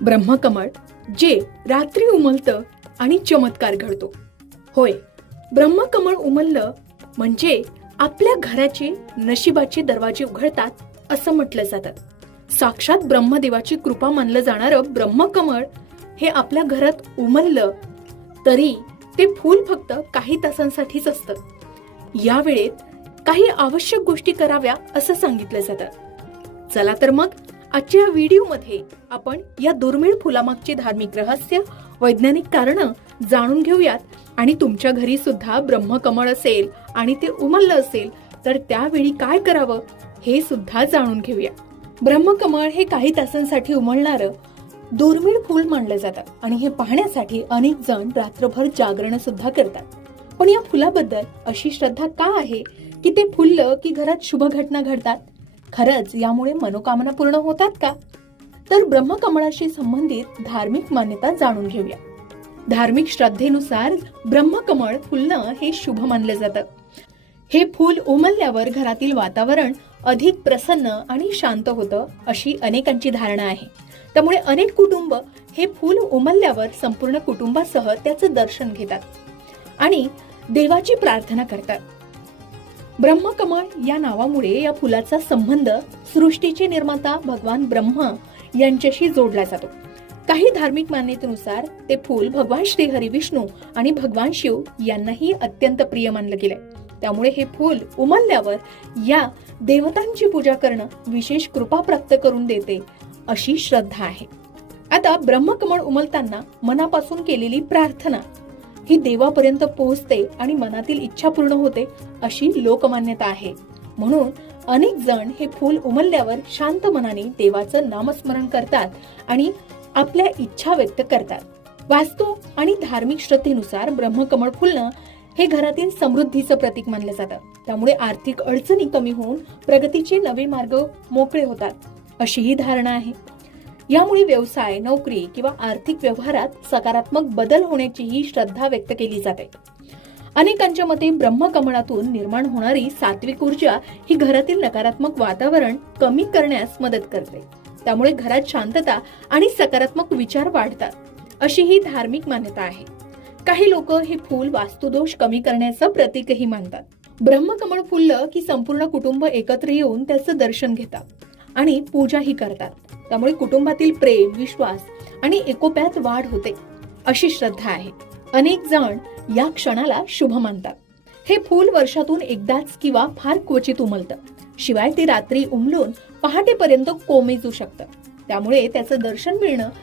ब्रह्मकमळ जे रात्री उमलतं आणि चमत्कार घडतो. होय, ब्रह्मकमळ उमललं म्हणजे आपल्या घराचे नशिबाचे दरवाजे उघडतात असं म्हटलं जातं. साक्षात ब्रह्मदेवाची कृपा मानलं जाणारं ब्रह्मकमळ हे आपल्या घरात उमललं तरी ते फूल फक्त काही तासांसाठीच असतं. या वेळेत काही आवश्यक गोष्टी कराव्या असं सांगितलं जातं. चला तर मग आजच्या व्हिडिओमध्ये आपण या दुर्मिळ फुलामागचे धार्मिक रहस्य, वैज्ञानिक कारणं जाणून घेऊयात आणि तुमच्या घरी सुद्धा ब्रह्मकमळ असेल आणि ते उमललं असेल तर त्यावेळी काय करावं हे सुद्धा जाणून घेऊया. ब्रह्मकमळ हे काही तासांसाठी उमलणारं दुर्मिळ फूल मानलं जातं आणि हे पाहण्यासाठी अनेक जण रात्रभर जागरण सुद्धा करतात. पण या फुलाबद्दल अशी श्रद्धा का आहे की ते फुललं की घरात शुभ घटना घडतात? खरंच यामुळे मनोकामना पूर्ण होतात का? तर ब्रह्मकमळाशी संबंधित धार्मिक मान्यता जाणून घेऊया. धार्मिक श्रद्धेनुसार ब्रह्मकमळ फुलणं हे शुभ मानलं जातं. हे फूल उमलल्यावर घरातील वातावरण अधिक प्रसन्न आणि शांत होतं अशी अनेकांची धारणा आहे. त्यामुळे अनेक कुटुंब हे फूल उमलल्यावर संपूर्ण कुटुंबासह त्याचं दर्शन घेतात आणि देवाची प्रार्थना करतात. ब्रह्मकमळ या नावामुळे या फुलाचा संबंध सृष्टीचे निर्माता भगवान ब्रह्मा यांच्याशी जोडला जातो. काही धार्मिक मान्यतेनुसार ते फूल भगवान श्री हरी विष्णू आणि भगवान शिव यांनाही अत्यंत प्रिय मानलं गेलंय. त्यामुळे हे फूल उमलल्यावर या देवतांची पूजा करणं विशेष कृपा प्राप्त करून देते अशी श्रद्धा आहे. आता ब्रह्मकमळ उमलताना मनापासून केलेली प्रार्थना ही देवापर्यंत पोहोचते आणि मनातील इच्छा पूर्ण होते अशी लोकमान्यता आहे. म्हणून अनेक जण हे फूल उमलल्यावर शांत मनाने देवाचं नामस्मरण करतात आणि आपल्या इच्छा व्यक्त करतात. वास्तू आणि धार्मिक श्रद्धेनुसार ब्रह्मकमळ फुलणं हे घरातील समृद्धीचं प्रतीक मानलं जातं. त्यामुळे आर्थिक अडचणी कमी होऊन प्रगतीचे नवे मार्ग मोकळे होतात अशी ही धारणा आहे. यामुळे व्यवसाय, नोकरी किंवा आर्थिक व्यवहारात सकारात्मक बदल होण्याची ही श्रद्धा व्यक्त केली जाते. अनेकांच्या मते ब्रह्मकमळातून निर्माण होणारी सात्विक ऊर्जा ही घरातील नकारात्मक वातावरण कमी करण्यास मदत करते. त्यामुळे घरात शांतता आणि सकारात्मक विचार वाढतात अशी ही धार्मिक मान्यता आहे. काही लोक हे फूल वास्तुदोष कमी करण्याचं प्रतीकही मानतात. ब्रह्मकमळ फुललं की संपूर्ण कुटुंब एकत्र येऊन त्याचं दर्शन घेतात आणि पूजाही करतात. त्यामुळे कुटुंबातील प्रेम, विश्वास आणि एकोप्यात वाढ होते अशी श्रद्धा आहे. अनेक जण या क्षणाला शुभ मानतात. हे फूल वर्षातून एकदाच किंवा फार क्वचित उमलतं. शिवाय ते रात्री उमलून पहाटेपर्यंत कोमेजू शकतं. त्यामुळे त्याचं दर्शन मिळणं